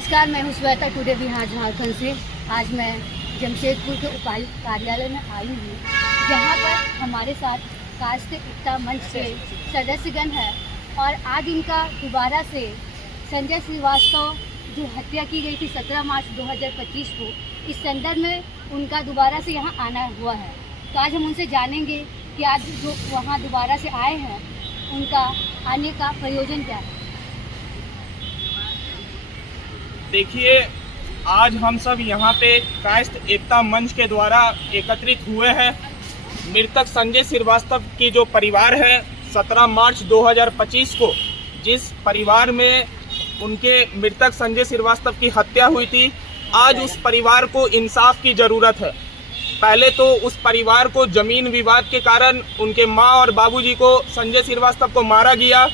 नमस्कार, मैं हूँ श्वेता टुडे बिहार झारखंड से। आज मैं जमशेदपुर के उपायुक्त कार्यालय में आई हूँ, जहाँ पर हमारे साथ कास्ट एकता मंच के सदस्यगण हैं और आज इनका दोबारा से संजय श्रीवास्तव जो हत्या की गई थी 17 मार्च 2025 को, इस संदर्भ में उनका दोबारा से यहाँ आना हुआ है। तो आज हम उनसे जानेंगे कि आज जो वहाँ दोबारा से आए हैं उनका आने का प्रयोजन क्या है। देखिए, आज हम सब यहाँ पे कास्ट एकता मंच के द्वारा एकत्रित हुए हैं। मृतक संजय श्रीवास्तव की जो परिवार है 17 मार्च 2025 को जिस परिवार में उनके मृतक संजय श्रीवास्तव की हत्या हुई थी, आज उस परिवार को इंसाफ की ज़रूरत है। पहले तो उस परिवार को ज़मीन विवाद के कारण उनके माँ और बाबूजी को संजय श्रीवास्तव को मारा गया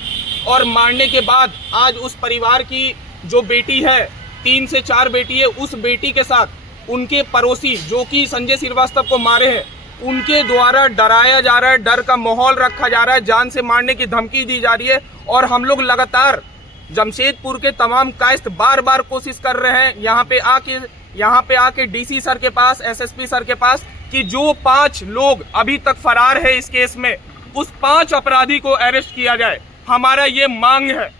और मारने के बाद आज उस परिवार की जो बेटी है, 3 से 4 बेटी है, उस बेटी के साथ उनके पड़ोसी जो कि संजय श्रीवास्तव को मारे हैं उनके द्वारा डराया जा रहा है, डर का माहौल रखा जा रहा है, जान से मारने की धमकी दी जा रही है। और हम लोग लगातार जमशेदपुर के तमाम कायस्थ बार बार कोशिश कर रहे हैं यहाँ पे आके डीसी सर के पास, एसएसपी सर के पास कि जो 5 लोग अभी तक फरार है इस केस में, उस 5 अपराधी को अरेस्ट किया जाए। हमारा ये मांग है।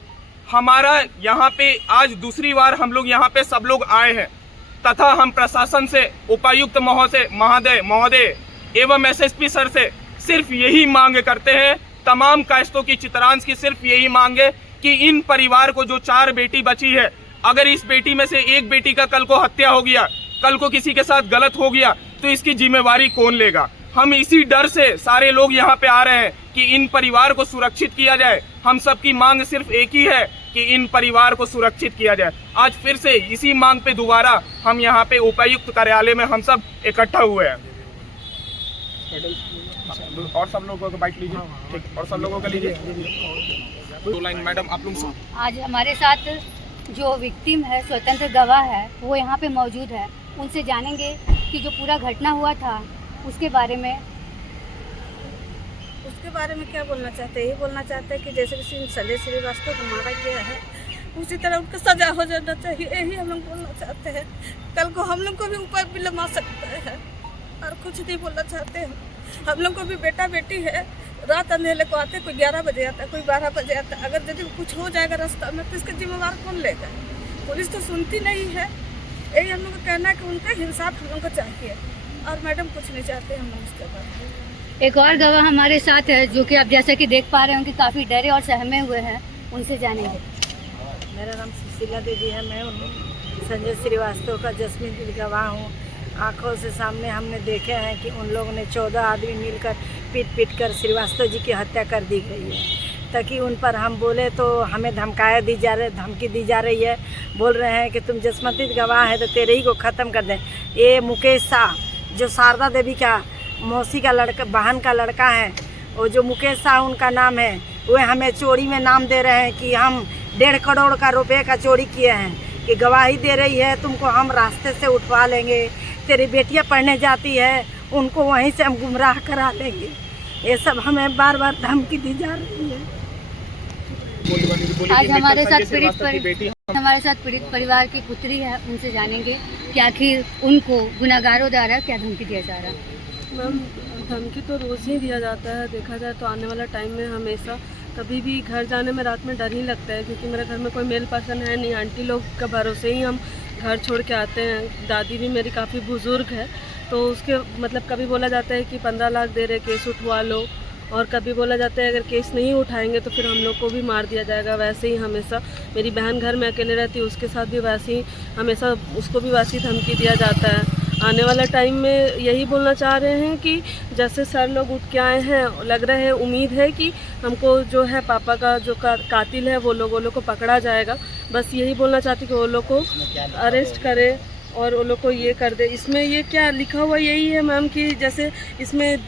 हमारा यहाँ पे आज दूसरी बार हम लोग यहाँ पे सब लोग आए हैं तथा हम प्रशासन से, उपायुक्त महोदय एवं एसएसपी सर से सिर्फ यही मांग करते हैं, तमाम कायस्थों की चित्रांश की सिर्फ यही मांग है कि इन परिवार को जो 4 बेटी बची है, अगर इस बेटी में से एक बेटी का कल को हत्या हो गया, कल को किसी के साथ गलत हो गया, तो इसकी जिम्मेवारी कौन लेगा। हम इसी डर से सारे लोग यहाँ पे आ रहे हैं कि इन परिवार को सुरक्षित किया जाए। हम सबकी मांग सिर्फ एक ही है कि इन परिवार को सुरक्षित किया जाए। आज फिर से इसी मांग पे दोबारा हम यहाँ पे उपायुक्त कार्यालय में हम सब इकट्ठा हुए हैं। और सब लोगों को बाइट लीजिए, ठीक, और सब लोगों का लीजिए 2 लाइन। मैडम आप लोग आज हमारे साथ जो विक्टिम है, स्वतंत्र गवाह है, वो यहाँ पे मौजूद है। उनसे जानेंगे कि जो पूरा घटना हुआ था उसके बारे में क्या बोलना चाहते हैं। ये बोलना चाहते हैं कि जैसे कि संजय श्रीवास्तव को मारा गया है उसी तरह उनको सजा हो जाना चाहिए। यही हम लोग बोलना चाहते हैं। कल को हम लोग को भी ऊपर भी लमा सकता है और कुछ नहीं बोलना चाहते हैं। हम लोग को भी बेटा बेटी है, रात अंधेरे को आते, कोई 11 बजे आता, कोई 12 बजे आता। अगर यदि कुछ हो जाएगा रास्ता में तो इसका जिम्मेवार कौन लेगा। पुलिस तो सुनती नहीं है। यही हम लोग का कहना है कि उनका इंसाफ हम लोग को चाहिए और मैडम कुछ नहीं चाहते हम लोग उसके बाद। एक और गवाह हमारे साथ है जो कि आप जैसा कि देख पा रहे हैं कि काफ़ी डरे और सहमे हुए हैं। उनसे जानेंगे। मेरा नाम सुशीला देवी है। मैं संजय श्रीवास्तव का जस्मीन दिल गवाह हूँ। आँखों से सामने हमने देखे हैं कि उन लोगों ने 14 आदमी मिलकर पीट कर श्रीवास्तव जी की हत्या कर दी गई है ताकि उन पर हम बोले तो हमें धमकी दी जा रही है। बोल रहे हैं कि तुम जसमती गवाह है तो तेरे ही को ख़त्म कर दें। ये मुकेश शाह जो शारदा देवी का मौसी का लड़का, बहन का लड़का है, और जो मुकेश शाह उनका नाम है, वो हमें चोरी में नाम दे रहे हैं कि हम 1.5 करोड़ का रुपये का चोरी किए हैं, कि गवाही दे रही है तुमको हम रास्ते से उठवा लेंगे, तेरी बेटियां पढ़ने जाती है उनको वहीं से हम गुमराह करा लेंगे। ये सब हमें बार बार धमकी दी जा रही है। आज हमारे साथ पीड़ित परिवार की पुत्री है। उनसे जानेंगे कि आखिर उनको गुनाहगारों द्वारा क्या धमकी दिया जा रहा है। मैम, धमकी तो रोज़ ही दिया जाता है। देखा जाए तो आने वाला टाइम में हमेशा कभी भी घर जाने में रात में डर ही लगता है, क्योंकि मेरे घर में कोई मेल पर्सन है नहीं। आंटी लोग का भरोसे ही हम घर छोड़ के आते हैं। दादी भी मेरी काफ़ी बुज़ुर्ग है, तो उसके मतलब कभी बोला जाता है कि 15 लाख दे रहे, केस उठवा लो, और कभी बोला जाता है अगर केस नहीं उठाएंगे तो फिर हम लोग को भी मार दिया जाएगा। वैसे ही हमेशा मेरी बहन घर में अकेले रहती है, उसके साथ भी वैसे ही हमेशा उसको भी वैसी धमकी दिया जाता है। आने वाला टाइम में यही बोलना चाह रहे हैं कि जैसे सर लोग उठ के आए हैं, लग रहे हैं, उम्मीद है कि हमको जो है पापा का जो कातिल है वो लोग को पकड़ा जाएगा। बस यही बोलना चाहती कि वो लोग को अरेस्ट करे और वो लोग को ये कर दे। इसमें ये क्या लिखा हुआ यही है मैम कि जैसे इसमें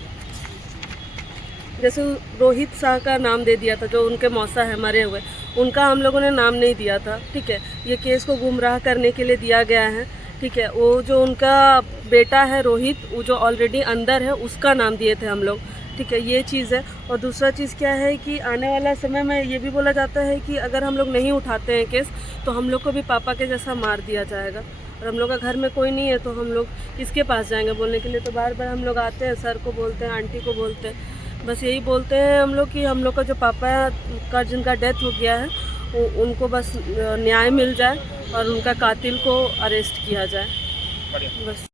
जैसे रोहित शाह का नाम दे दिया था, जो उनके मौसा है मरे हुए, उनका हम लोगों ने नाम नहीं दिया था। ठीक है, ये केस को गुमराह करने के लिए दिया गया है। ठीक है, वो जो उनका बेटा है रोहित, वो जो ऑलरेडी अंदर है, उसका नाम दिए थे हम लोग। ठीक है, ये चीज़ है। और दूसरा चीज़ क्या है कि आने वाला समय में ये भी बोला जाता है कि अगर हम लोग नहीं उठाते हैं केस तो हम लोग को भी पापा के जैसा मार दिया जाएगा, और हम लोग का घर में कोई नहीं है तो हम लोग किसके पास जाएंगे बोलने के लिए। तो बार बार हम लोग आते हैं, सर को बोलते हैं, आंटी को बोलते हैं, बस यही बोलते हैं हम लोग कि हम लोग का जो पापा का जिनका डेथ हो गया है उनको बस न्याय मिल जाए और उनका कातिल को अरेस्ट किया जाए, बढ़िया। बस।